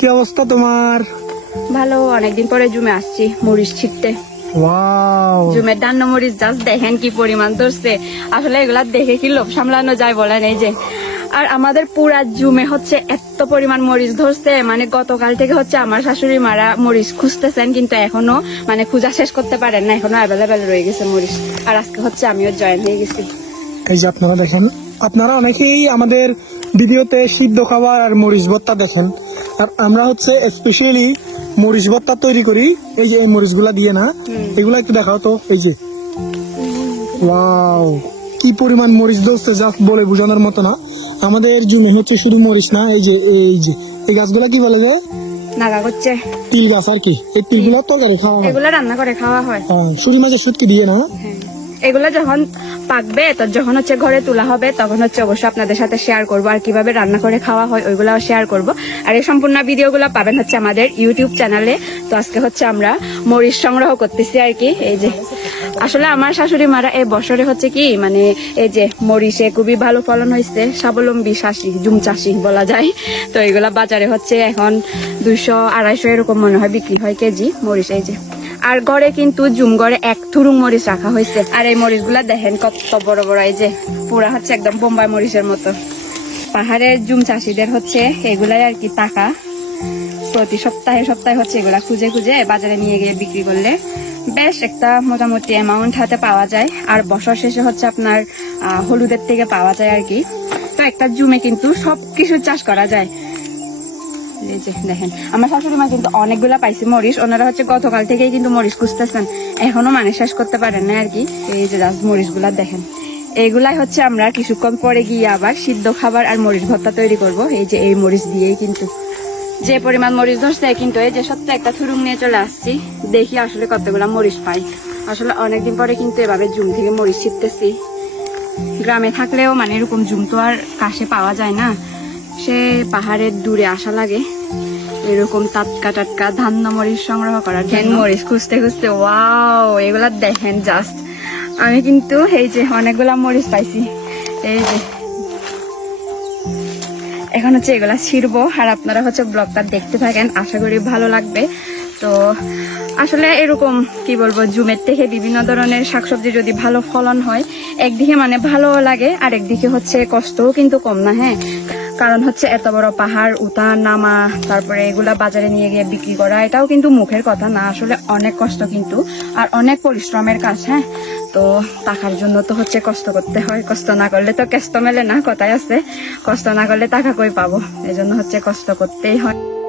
কি অবস্থা তোমার? ভালো অনেকদিন পরে জুমে আসছি মরিচ ছিটতে। ওয়াও। জুমের ডান্ন মরিচ জাস্ট দেখেন কি পরিমাণ ধরছে। আসলে এগুলা দেখে কি লোভ সামলানো যায় বলেন এই যে। আর আমাদের পুরা জুমে হচ্ছে এত পরিমাণ মরিচ ধরছে। মানে গতকাল থেকে হচ্ছে আমার শাশুড়ি মারা মরিচ খুঁজতেছেন কিন্তু এখনও মানে খুঁজা শেষ করতে পারেন না। এখনও অ্যাভেলেবেল রয়ে গেছে মরিচ। আর আজকে হচ্ছে আমিও জয়েন হয়ে গেছি। এই যে আপনারা দেখেন আপনারা অনেকেই আমাদের ভিডিওতে সিদ্ধ খাবার আর মরিচ ভর্তা দেখেন। আর আমরা হচ্ছে স্পেশালি মরিচ ভর্তা তৈরি করি। এই যে এই মরিচগুলা দিয়ে না এগুলা একটু দেখাও তো এই যে। ওয়াও কি পরিমাণ মরিচ ধরছে জাস্ট বলে বোঝানোর মতো না। আমাদের জমি হচ্ছে শুধু মরিচ না এই যে এই যে। এই গাছগুলা কি বলে যে? নাগা করছে। তিল গাছ আর কি। এই তিলগুলা তরকারি খাওয়া হয়। এগুলা রান্না করে খাওয়া হয়। হ্যাঁ, সুরি মাছের সুটকি দিয়ে না। হ্যাঁ। এগুলো যখন পাকবে, তো যখন হচ্ছে ঘরে তোলা হবে, তখন হচ্ছে অবশ্যই আপনাদের সাথে শেয়ার করব। আর কীভাবে রান্না করে খাওয়া হয়, ওইগুলাও শেয়ার করব। আর এই সম্পূর্ণ ভিডিওগুলো পাবেন হচ্ছে আমাদের ইউটিউব চ্যানেলে তো আজকে হচ্ছে আমরা মরিচ সংগ্রহ করতেছি আর কি, এই যে। আসলে আমার শাশুড়ি মারা এই বছরে হচ্ছে কি মানে এই যে মরিচে খুবই ভালো ফলন হয়েছে স্বাবলম্বী চাষি জুম চাষি বলা যায়। তো এগুলা বাজারে হচ্ছে এখন দুইশো আড়াইশো এরকম মনে হয় বিক্রি হয় কেজি মরিচ, এই যে। আর ঘরে কিন্তু জুম ঘরে এক থুরুং মরিচ রাখা হয়েছে। আর এই মরিচগুলা দেখেন কত বড় বড়, এই যে পুরা হচ্ছে একদম বোম্বাই মরিচের মতো। পাহাড়ের জুম চাষিদের হচ্ছে এগুলাই আর কি টাকা। প্রতি সপ্তাহে সপ্তাহে হচ্ছে এগুলা খুঁজে খুঁজে বাজারে নিয়ে গিয়ে বিক্রি করলে বেশ একটা মোটামুটি অ্যামাউন্ট হাতে পাওয়া যায়। আর বছর শেষে হচ্ছে আপনার হলুদের থেকে পাওয়া যায় আর কি। তো একটা জুমে কিন্তু সবকিছু চাষ করা যায়। দেখেন, আমার শাশুড়ি মা কিন্তু অনেকগুলা পাইছে মরিচ, ওনারা হচ্ছে গতকাল থেকেই কিন্তু মরিচ খুঁজতেছেন। এখনও মানে শেষ করতে পারেন না আর কি। এই যে জাস্ট মরিচগুলা দেখেন। এইগুলাই হচ্ছে আমরা কিছুক্ষণ পরে গিয়ে আবার সিদ্ধ খাবার আর মরিচ ভর্তা তৈরি করব। এই যে এই মরিচ দিয়েই কিন্তু। যে পরিমাণ মরিচ ধরছে, কিন্তু এই যে সত্যি একটা থুরুং নিয়ে চলে আসছি। দেখি আসলে কতগুলা মরিচ পাই। আসলে অনেকদিন পরে কিন্তু এভাবে জুম থেকে মরিচ ছিটতেছি। গ্রামে থাকলেও মানে এরকম জুম তো আর কাছে পাওয়া যায় না। সে পাহাড়ের দূরে আসা লাগে। এরকম টাটকা টাটকা ধান্য মরিচ সংগ্রহ করার ধ্যান মরিচ খুঁজতে খুঁজতে ওয়াও এগুলা দেখেন জাস্ট আমি কিন্তু এই যে অনেকগুলা মরিচ পাইছি। এই যে। এখন হচ্ছে এগুলা ছিড়বো। আর আপনারা হচ্ছে ব্লগটা দেখতে থাকেন আশা করি ভালো লাগবে। তো আসলে এরকম কি বলব জুমের থেকে বিভিন্ন ধরনের শাকসবজি যদি ভালো ফলন হয় একদিকে মানে ভালো লাগে আর একদিকে হচ্ছে কষ্টও কিন্তু কম না হ্যাঁ? কারণ হচ্ছে এত বড় পাহাড় উঠা নামা, তারপরে এগুলা বাজারে নিয়ে গিয়ে বিক্রি করা, এটাও কিন্তু মুখের কথা না, আসলে অনেক কষ্ট কিন্তু, আর অনেক পরিশ্রমের কাজ হ্যাঁ? তো টাকার জন্য তো হচ্ছে কষ্ট করতে হয়, কষ্ট না করলে তো কেষ্ট মেলে না কথায় আছে, কষ্ট না করলে টাকা কই পাবো? এই জন্য হচ্ছে কষ্ট করতেই হয়।